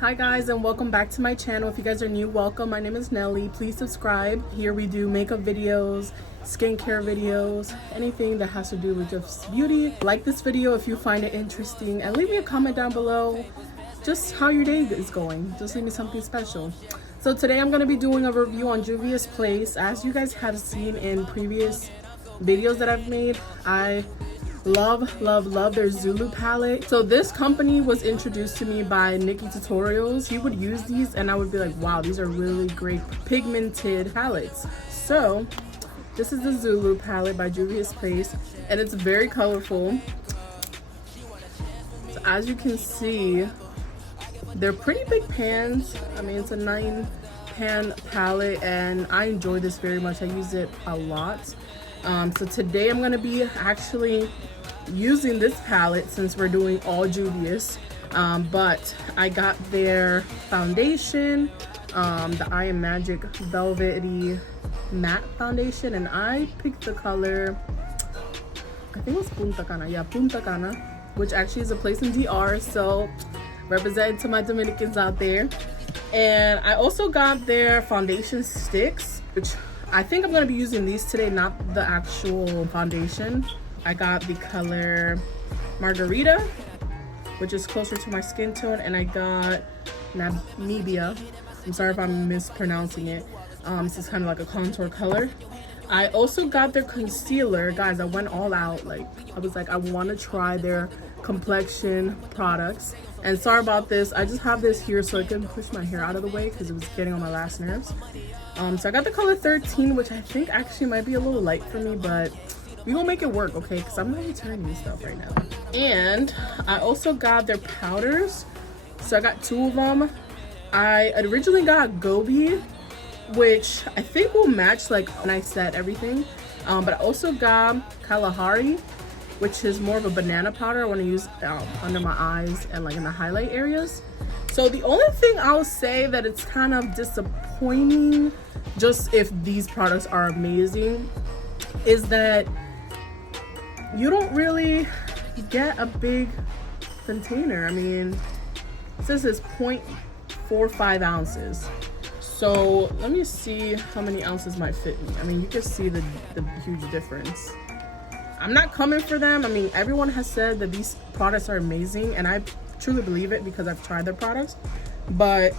Hi guys, and welcome back to my channel. If you guys are new, welcome. My name is Nelly. Please subscribe. Here we do makeup videos, skincare videos, anything that has to do with just beauty. Like this video if you find it interesting, and leave me a comment down below just how your day is going. Just leave me something special. So today I'm going to be doing a review on Juvias Place. As you guys have seen in previous videos that I've made, I love their Zulu palette. So this company was introduced to me by Nikki Tutorials. He would use these and I would be like, wow, these are really great pigmented palettes. So this is the Zulu palette by Juvias Place, and it's very colorful. So as you can see, they're pretty big pans. I mean, it's a 9-pan palette and I enjoy this very much. I use it a lot. So today I'm going to be actually using this palette since we're doing all Juvias, but I got their foundation, the I Am Magic Velvety Matte Foundation, and I picked the color, I think it was Punta Cana. Yeah, Punta Cana, which actually is a place in DR, so represent to my Dominicans out there. And I also got their foundation sticks, which I think I'm going to be using these today, not the actual foundation. I got the color Margarita, which is closer to my skin tone, and I got Namibia. I'm sorry if I'm mispronouncing it. This is kind of like a contour color. I also got their concealer. Guys, I went all out. Like, I was like, I want to try their complexion products. And sorry about this. I just have this here so I can push my hair out of the way because it was getting on my last nerves. So I got the color 13, which I think actually might be a little light for me, but we gonna make it work, okay? Because I'm not returning stuff right now. And I also got their powders. So I got 2 of them. I originally got Gobi, which I think will match like when I set everything. But I also got Kalahari, which is more of a banana powder I want to use under my eyes and like in the highlight areas. So the only thing I'll say that it's kind of disappointing, just if these products are amazing, is that you don't really get a big container. I mean, it says it's 0.45 ounces. So let me see how many ounces might fit me. I mean, you can see the huge difference. I'm not coming for them. I mean, everyone has said that these products are amazing, and I truly believe it because I've tried their products. But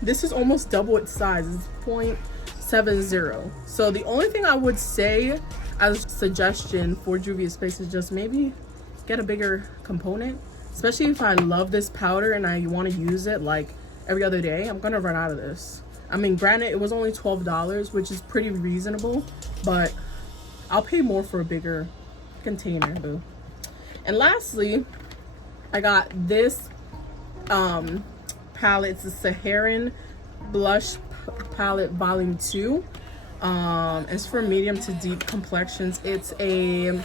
this is almost double its size. It's 0.70. So the only thing I would say as a suggestion for Juvia's Place is just maybe get a bigger component. Especially if I love this powder and I want to use it like every other day, I'm gonna run out of this. I mean, granted, it was only $12, which is pretty reasonable, but I'll pay more for a bigger container, boo. And lastly, I got this palette. It's the Saharan Blush Palette Volume 2. It's for medium to deep complexions. It's a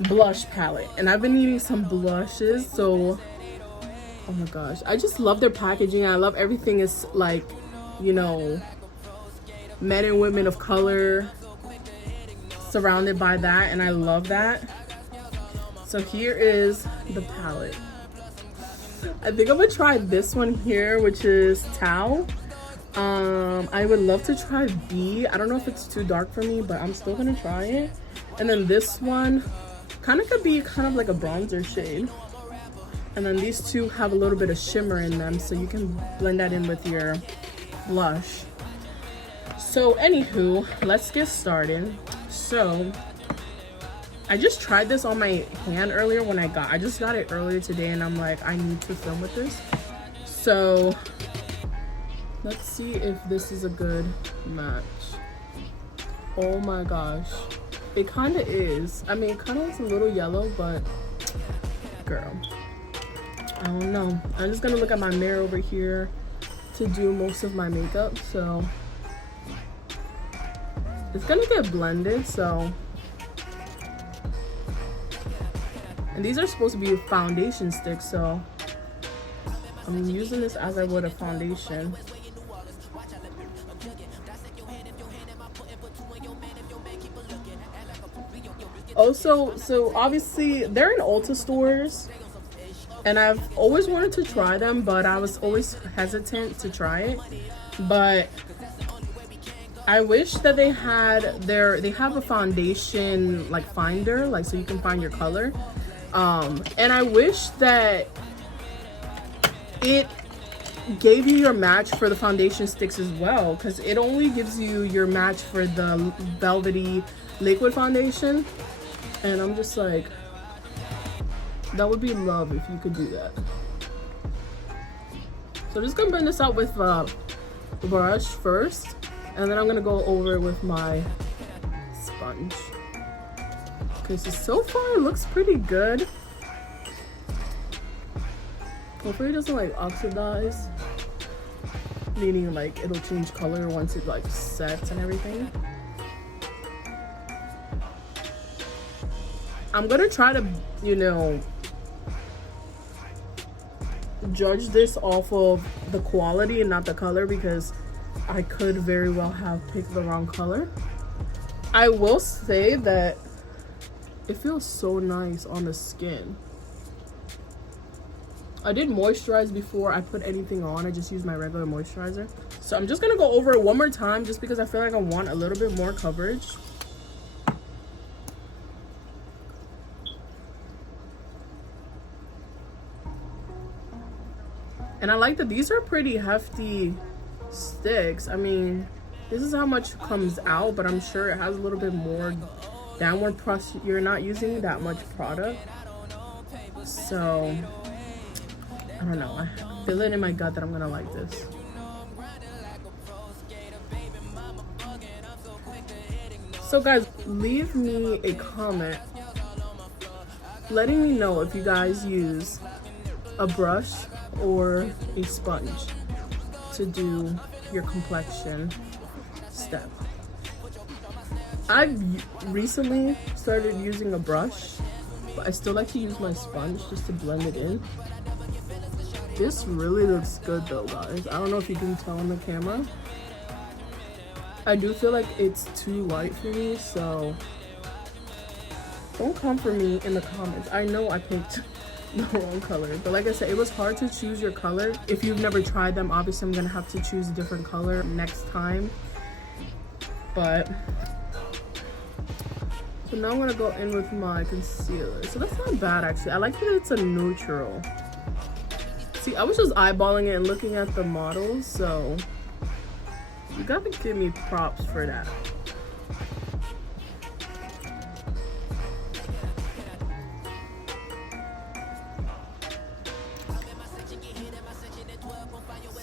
blush palette, and I've been needing some blushes, so oh my gosh, I just love their packaging. I love everything is like, you know, men and women of color surrounded by that, and I love that. So here is the palette. I think I'm gonna try this one here, which is Tau. I would love to try B. I don't know if it's too dark for me, but I'm still gonna try it. And then this one kind of could be kind of like a bronzer shade. And then these two have a little bit of shimmer in them, so you can blend that in with your blush. So anywho, let's get started. So I just tried this on my hand earlier when I just got it earlier today, and I'm like, I need to film with this. So let's see if this is a good match. Oh my gosh, it kind of is. I mean, it kind of looks a little yellow, but girl, I don't know. I'm just gonna look at my mirror over here to do most of my makeup, so it's gonna get blended. So, and these are supposed to be foundation sticks, so I'm using this as I would a foundation. Also, so obviously they're in Ulta stores, and I've always wanted to try them, but I was always hesitant to try it. But I wish that they have a foundation like finder, like so you can find your color. And I wish that it gave you your match for the foundation sticks as well, because it only gives you your match for the velvety liquid foundation, and I'm just like, that would be love if you could do that. So I'm just gonna blend this out with brush first, and then I'm gonna go over it with my sponge. Okay, so far it looks pretty good. Hopefully it doesn't like oxidize, meaning like it'll change color once it like sets and everything. I'm gonna try to, you know, judge this off of the quality and not the color, because I could very well have picked the wrong color. I will say that it feels so nice on the skin. I did moisturize before I put anything on. I just used my regular moisturizer. So I'm just gonna go over it one more time just because I feel like I want a little bit more coverage. And I like that these are pretty hefty sticks. I mean, this is how much comes out, but I'm sure it has a little bit more downward press. You're not using that much product. So, I don't know. I feel it in my gut that I'm gonna like this. So guys, leave me a comment letting me know if you guys use a brush or a sponge to do your complexion step. I've recently started using a brush, but I still like to use my sponge just to blend it in. This really looks good though, guys. I don't know if you can tell on the camera. I do feel like it's too light for me, so don't come for me in the comments. I know I picked the wrong color, but like I said, it was hard to choose your color. If you've never tried them, obviously I'm gonna have to choose a different color next time. But so now I'm gonna go in with my concealer. So that's not bad actually. I like that it's a neutral. See, I was just eyeballing it and looking at the models, so you gotta give me props for that.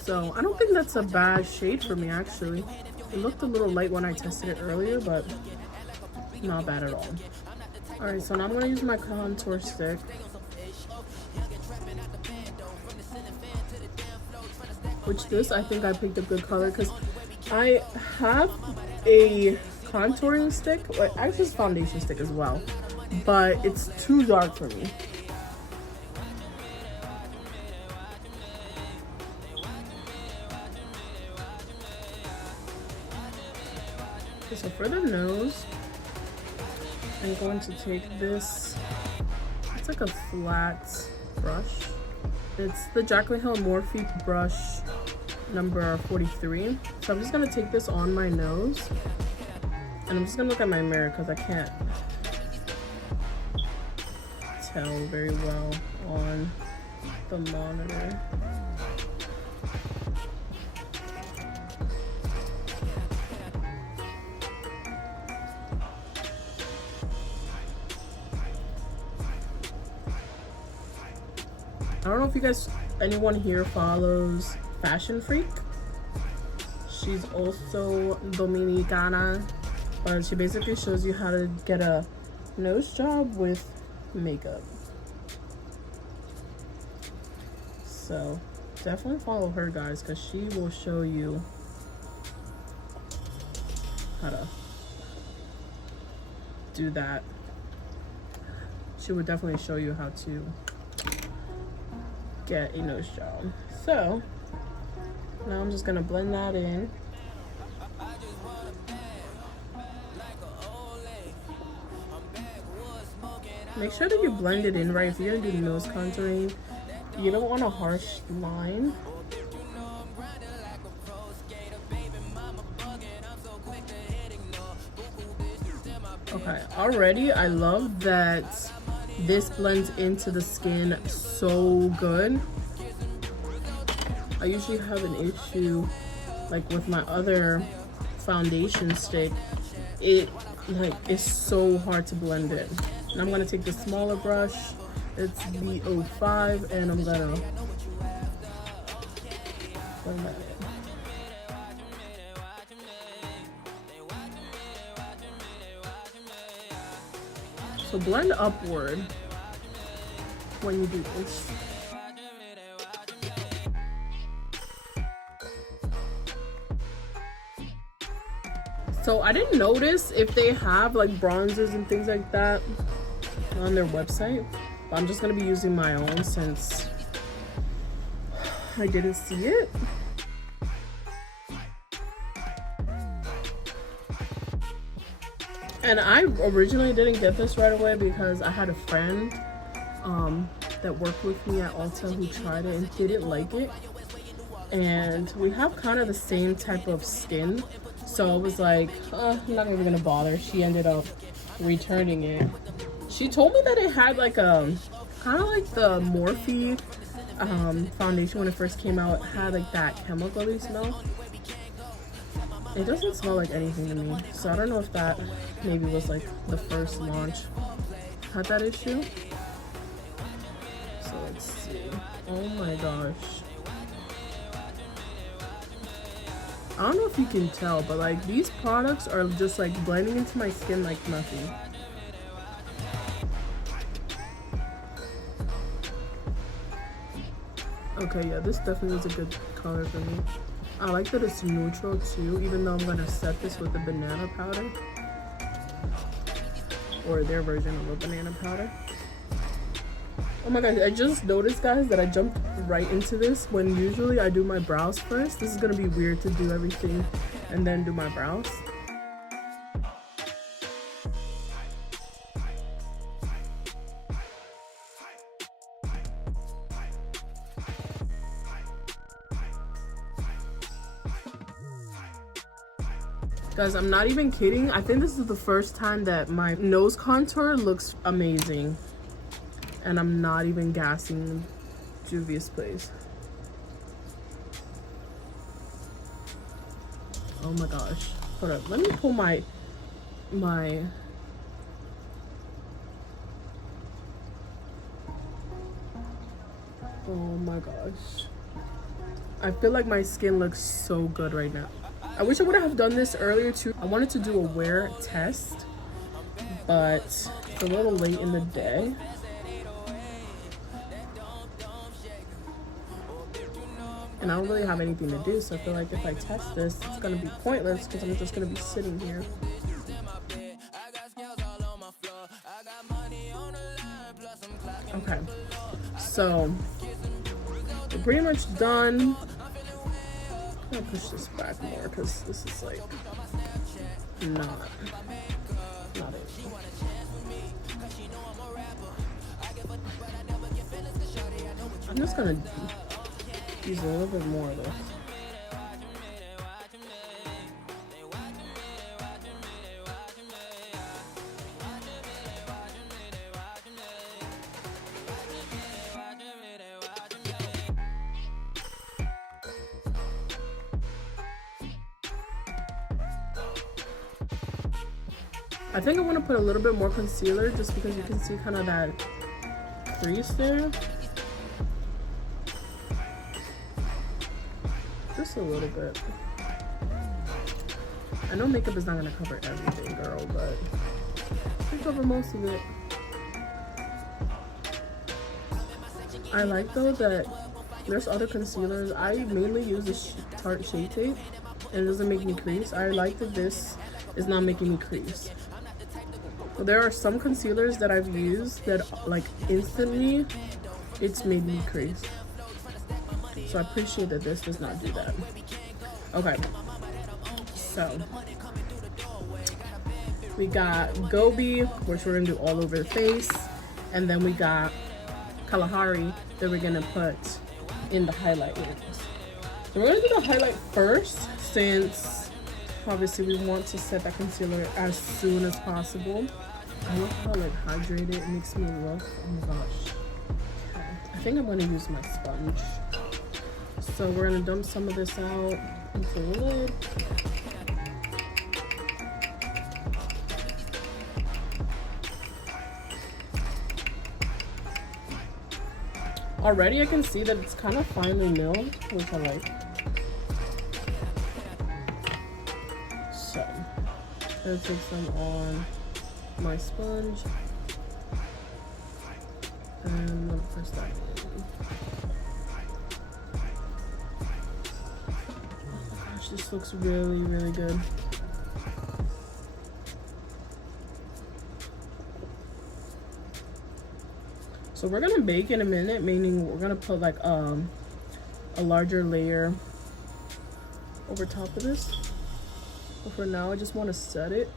So I don't think that's a bad shade for me actually. It looked a little light when I tested it earlier, but not bad at all. Alright, so now I'm gonna use my contour stick. Which this, I think I picked a good color because I have a contouring stick, like actually it's foundation stick as well, but it's too dark for me. Okay, so for the nose, I'm going to take this, it's like a flat brush. It's the Jaclyn Hill Morphe brush number 43. So I'm just gonna take this on my nose, and I'm just gonna look at my mirror because I can't tell very well on the monitor. I don't know if you guys, anyone here follows Fashion Freak. She's also Dominicana, but she basically shows you how to get a nose job with makeup. So definitely follow her, guys, because she will show you how to do that. She would definitely show you how to get a nose job. So now I'm just gonna blend that in. Make sure that you blend it in right. If you're gonna do nose contouring, You don't want a harsh line. Okay, already I love that this blends into the skin so good. I usually have an issue like with my other foundation stick. It like is so hard to blend it. And I'm gonna take the smaller brush. It's the 05 and I'm gonna blend that in. So blend upward when you do this. So I didn't notice if they have like bronzers and things like that on their website, but I'm just gonna be using my own since I didn't see it. And I originally didn't get this right away because I had a friend that worked with me at Ulta who tried it and didn't like it. And we have kind of the same type of skin. So I was like, I'm not even gonna bother. She ended up returning it. She told me that it had like a, kind of like the Morphe foundation when it first came out. It had like that chemical-y smell. It doesn't smell like anything to me. So I don't know if that maybe was like the first launch had that issue. So let's see. Oh my gosh. I don't know if you can tell, but like these products are just like blending into my skin like nothing. Okay, yeah, this definitely was a good color for me. I like that it's neutral too, even though I'm gonna set this with the banana powder. Or their version of a banana powder. Oh my gosh, I just noticed, guys, that I jumped right into this when usually I do my brows first. This is gonna be weird to do everything and then do my brows. Guys, I'm not even kidding. I think this is the first time that my nose contour looks amazing. And I'm not even gassing Juvias Place. Oh my gosh. Hold up. Let me pull my oh my gosh. I feel like my skin looks so good right now. I wish I would have done this earlier too. I wanted to do a wear test, but it's a little late in the day. And I don't really have anything to do, so I feel like if I test this, it's gonna be pointless because I'm just gonna be sitting here. Okay, so we're pretty much done. I'm gonna push this back more because this is like not it. I'm just gonna use a little bit more of this. I think I want to put a little bit more concealer just because you can see kind of that crease there. Just a little bit. I know makeup is not going to cover everything, girl, but it can cover most of it. I like though that there's other concealers. I mainly use the Tarte Shade Tape and it doesn't make me crease. I like that this is not making me crease. But there are some concealers that I've used that like instantly it's made me crease. So I appreciate that this does not do that. Okay, so we got Gobi, which we're gonna do all over the face, and then we got Kalahari that we're gonna put in the highlight areas. So we're gonna do the highlight first, since obviously we want to set that concealer as soon as possible. I love how like hydrated it makes me look. Oh my gosh. Okay. I think I'm gonna use my sponge. So we're gonna dump some of this out into the lid. Already I can see that it's kind of finely milled, which I like. So I'm gonna take some on my sponge and I'm gonna press that in. Oh my gosh, this looks really, really good. So we're gonna bake in a minute, meaning we're gonna put like a larger layer over top of this. But for now, I just want to set it.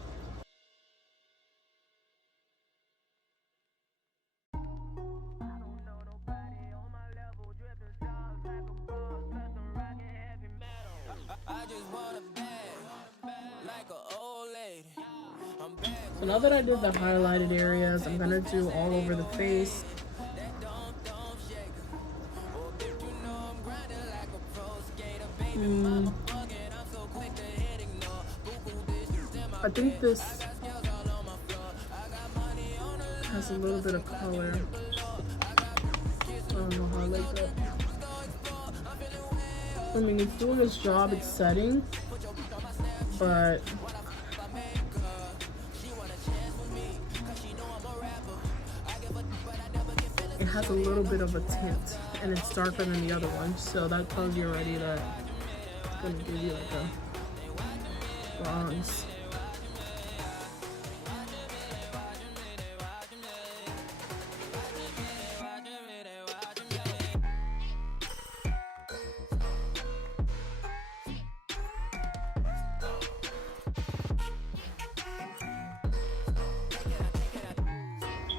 So now that I did the highlighted areas, I'm gonna do all over the face. I think this has a little bit of color. I don't know how I like that. I mean, it's doing its job, it's setting, but it has a little bit of a tint and it's darker than the other one, so that tells you already that it's gonna give you like a bronze.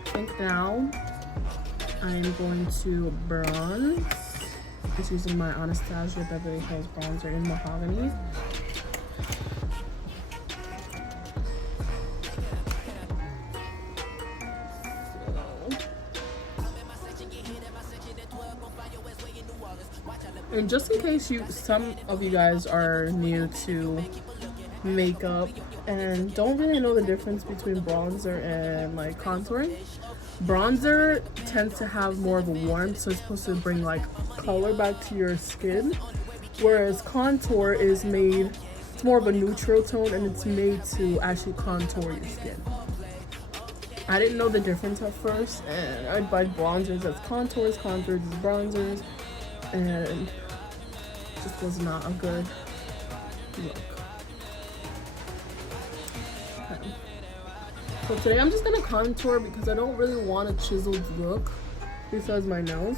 I think now I'm going to bronze. Just using my Anastasia Beverly Hills bronzer in Mahogany. And just in case some of you guys are new to makeup and don't really know the difference between bronzer and like contouring, bronzer tends to have more of a warmth, so it's supposed to bring like color back to your skin, whereas contour is made, it's more of a neutral tone and it's made to actually contour your skin. I didn't know the difference at first, and I'd buy bronzers as contours, contours as bronzers, and it just was not a good look. Okay. So today I'm just gonna contour because I don't really want a chiseled look besides my nose.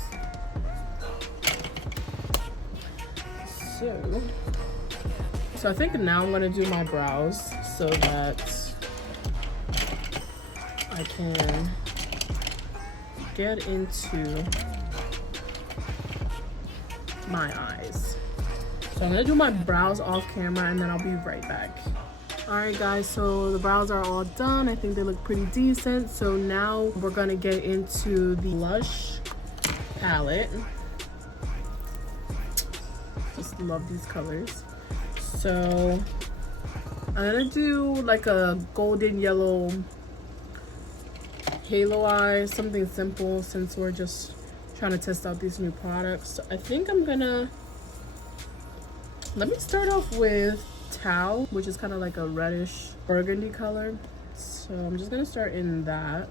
So I think now I'm gonna do my brows so that I can get into my eyes. So I'm gonna do my brows off camera and then I'll be right back. Alright guys, so the brows are all done. I think they look pretty decent. So now we're gonna get into the blush palette. Just love these colors. So I'm gonna do like a golden yellow halo eyes, something simple since we're just trying to test out these new products. So I think I'm gonna, let me start off with Tau, which is kind of like a reddish burgundy color. So I'm just gonna start in that.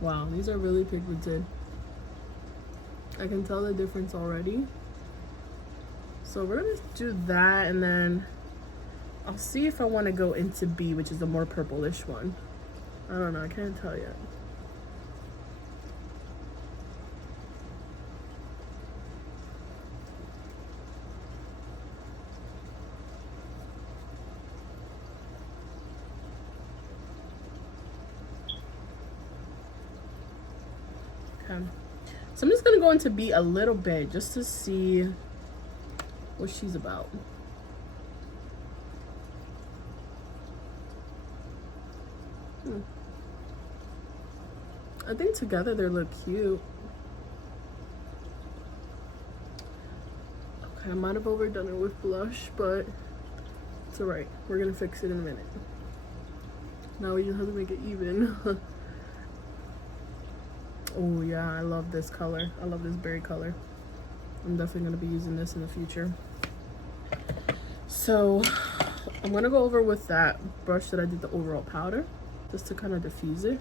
Wow, these are really pigmented. I can tell the difference already. So we're gonna do that, and then I'll see if I want to go into B, which is the more purplish one. I don't know, I can't tell yet. Okay. So I'm just gonna go into B a little bit just to see what she's about. I think together they look cute. Okay, I might have overdone it with blush, but it's alright. We're gonna fix it in a minute. Now we just have to make it even. Oh yeah, I love this color. I love this berry color. I'm definitely gonna be using this in the future. So I'm gonna go over with that brush that I did the overall powder, just to kind of diffuse it,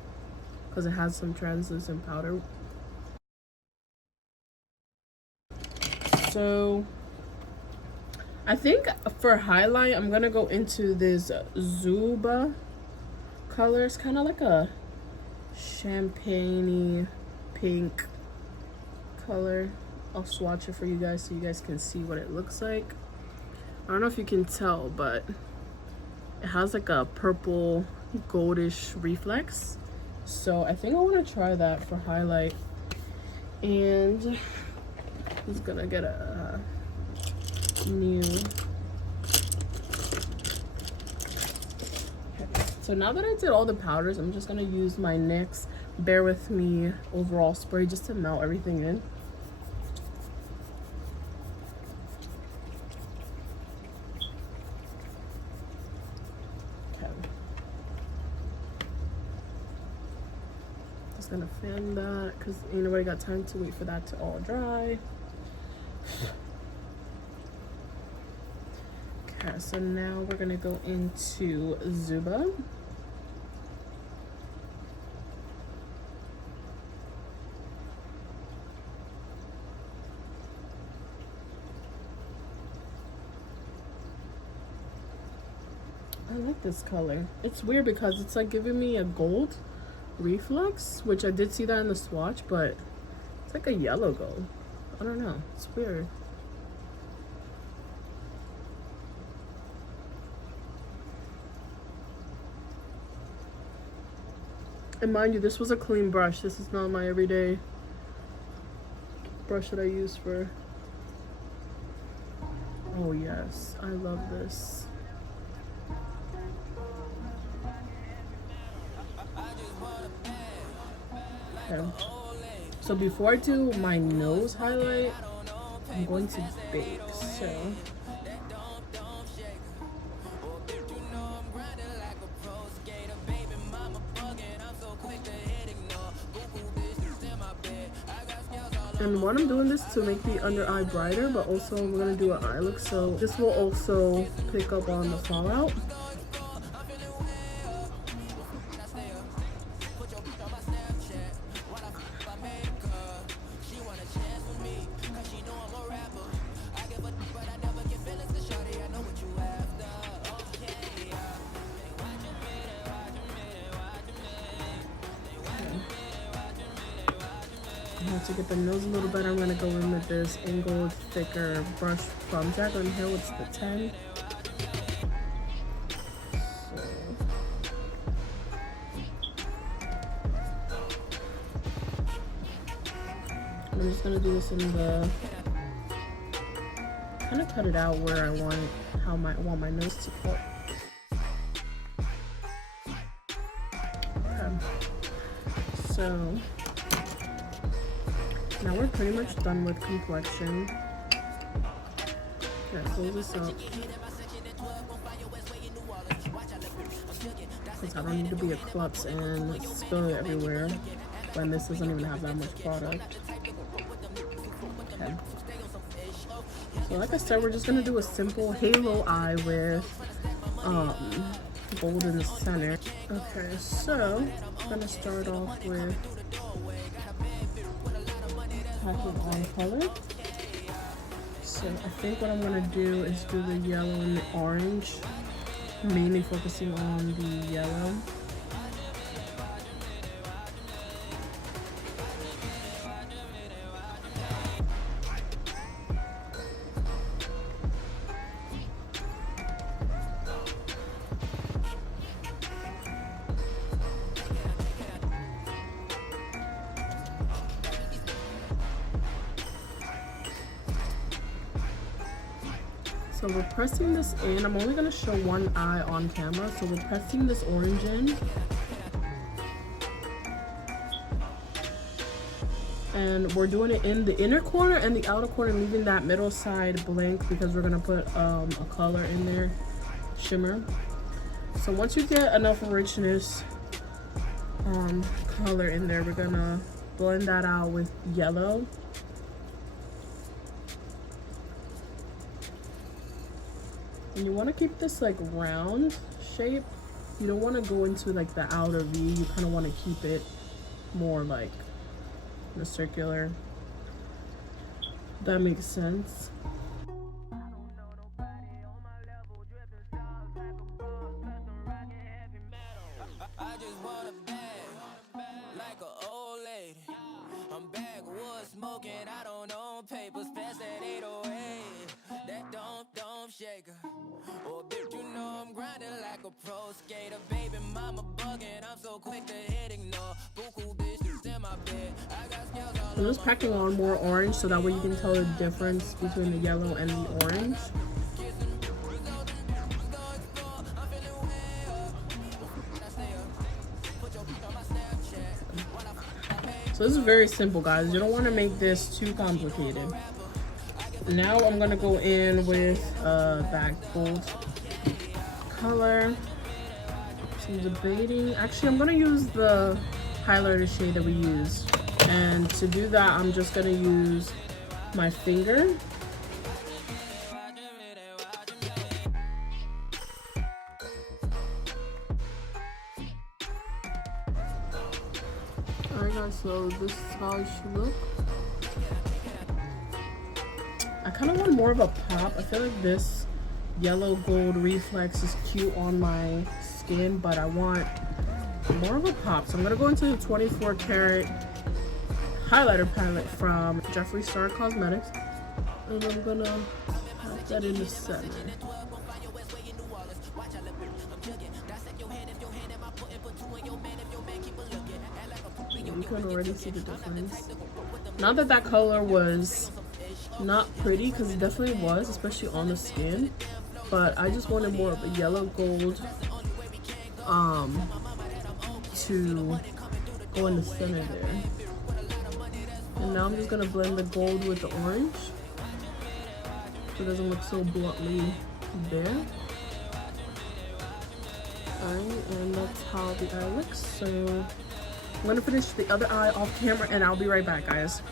because it has some translucent powder. So I think for highlight, I'm gonna go into this Juvia color. It's kind of like a champagne-y pink color. I'll swatch it for you guys so you guys can see what it looks like. I don't know if you can tell, but it has like a purple goldish reflex. So I think I want to try that for highlight. And I'm just gonna get a new. Okay. So now that I did all the powders, I'm just gonna use my NYX Bear With Me overall spray just to melt everything in. Okay. Just gonna fan that because ain't nobody got time to wait for that to all dry. Okay, so now we're gonna go into Juvia. I like this color. It's weird because it's like giving me a gold reflex, which I did see that in the swatch, but it's like a yellow gold. I don't know. It's weird. And mind you, this was a clean brush. This is not my everyday brush that I use for... Oh yes, I love this. Okay. So before I do my nose highlight, I'm going to bake. So and what I'm doing this to make the under eye brighter, but also we're gonna do an eye look, so this will also pick up on the fallout. To get the nose a little better, I'm going to go in with this angled thicker brush from Jack on Hill. It's the 10. So I'm just going to do this in the, kind of cut it out where I want it, how I want my nose to look. Okay. So now we're pretty much done with complexion. Okay, close this up. Because I don't need to be a klutz and spill it everywhere when this doesn't even have that much product. Okay. So like I said, we're just gonna do a simple halo eye with gold in the center. Okay, so I'm gonna start off with packing on color. So I think what I'm gonna do is do the yellow and the orange, mainly focusing on the yellow. So we're pressing this in. I'm only gonna show one eye on camera. So we're pressing this orange in. And we're doing it in the inner corner and the outer corner, leaving that middle side blank because we're gonna put a color in there, shimmer. So once you get enough richness color in there, we're gonna blend that out with yellow. And you want to keep this like round shape. You don't want to go into like the outer V. You kind of want to keep it more like the circular. That makes sense. Oh, bitch, you know I'm grinding like a pro skater. Baby mama bugging, I'm so quick to hit ignore. Buku bitches in my bed. I got scales all I'm just packing on more orange so that way you can tell the difference between the yellow and the orange. So this is very simple, guys. You don't want to make this too complicated. Now I'm gonna go in with that gold color. So I'm debating. Actually, I'm gonna use the highlighter shade that we use, and to do that, I'm just gonna use my finger. Alright, guys. So this is how it should look. I kind of want more of a pop. I feel like this yellow gold reflex is cute on my skin, but I want more of a pop. So I'm gonna go into the 24 karat highlighter palette from Jeffree Star Cosmetics, and I'm gonna put that in the center. You can already see the difference. Not that that color was not pretty, because it definitely was, especially on the skin, but I just wanted more of a yellow gold to go in the center there. And now I'm just gonna blend the gold with the orange so it doesn't look so bluntly there. Alright, and that's how the eye looks. So I'm gonna finish the other eye off camera and I'll be right back, guys.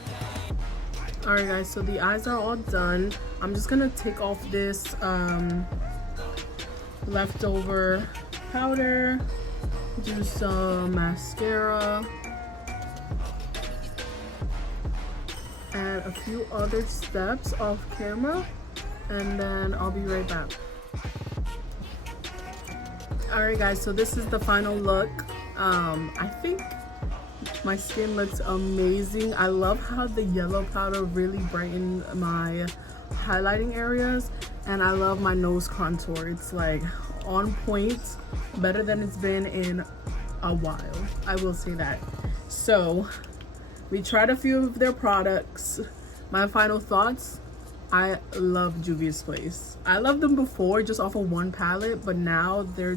Alright guys, so the eyes are all done. I'm just gonna take off this leftover powder, do some mascara, and a few other steps off camera, and then I'll be right back. Alright guys, so this is the final look. I think my skin looks amazing. I love how the yellow powder really brightened my highlighting areas, and I love my nose contour. It's like on point, better than it's been in a while, I will say that. So we tried a few of their products. My final thoughts: I love Juvias Place. I loved them before just off of one palette, but now they're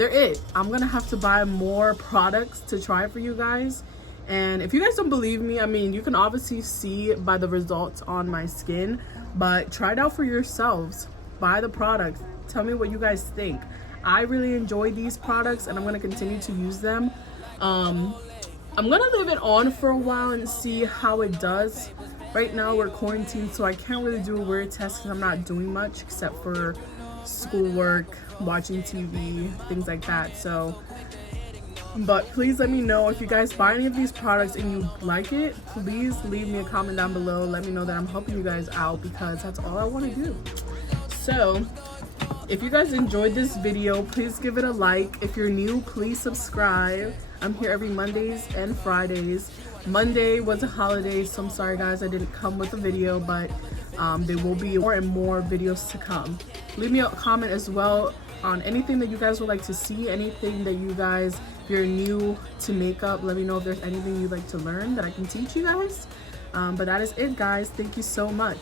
it. I'm gonna have to buy more products to try for you guys. And if you guys don't believe me, I mean, you can obviously see by the results on my skin, but try it out for yourselves. Buy the products. Tell me what you guys think. I really enjoy these products and I'm gonna continue to use them. I'm gonna leave it on for a while and see how it does. Right now we're quarantined, so I can't really do a wear test because I'm not doing much except for schoolwork, watching TV, things like that. So, but please let me know if you guys buy any of these products and you like it. Please leave me a comment down below. Let me know that I'm helping you guys out, because that's all I want to do. So if you guys enjoyed this video, please give it a like. If you're new, please subscribe. I'm here every Mondays and Fridays. Monday was a holiday, so I'm sorry guys I didn't come with a video, but there will be more and more videos to come. Leave me a comment as well on anything that you guys would like to see, anything that you guys, if you're new to makeup, let me know if there's anything you'd like to learn that I can teach you guys. But that is it guys. Thank you so much.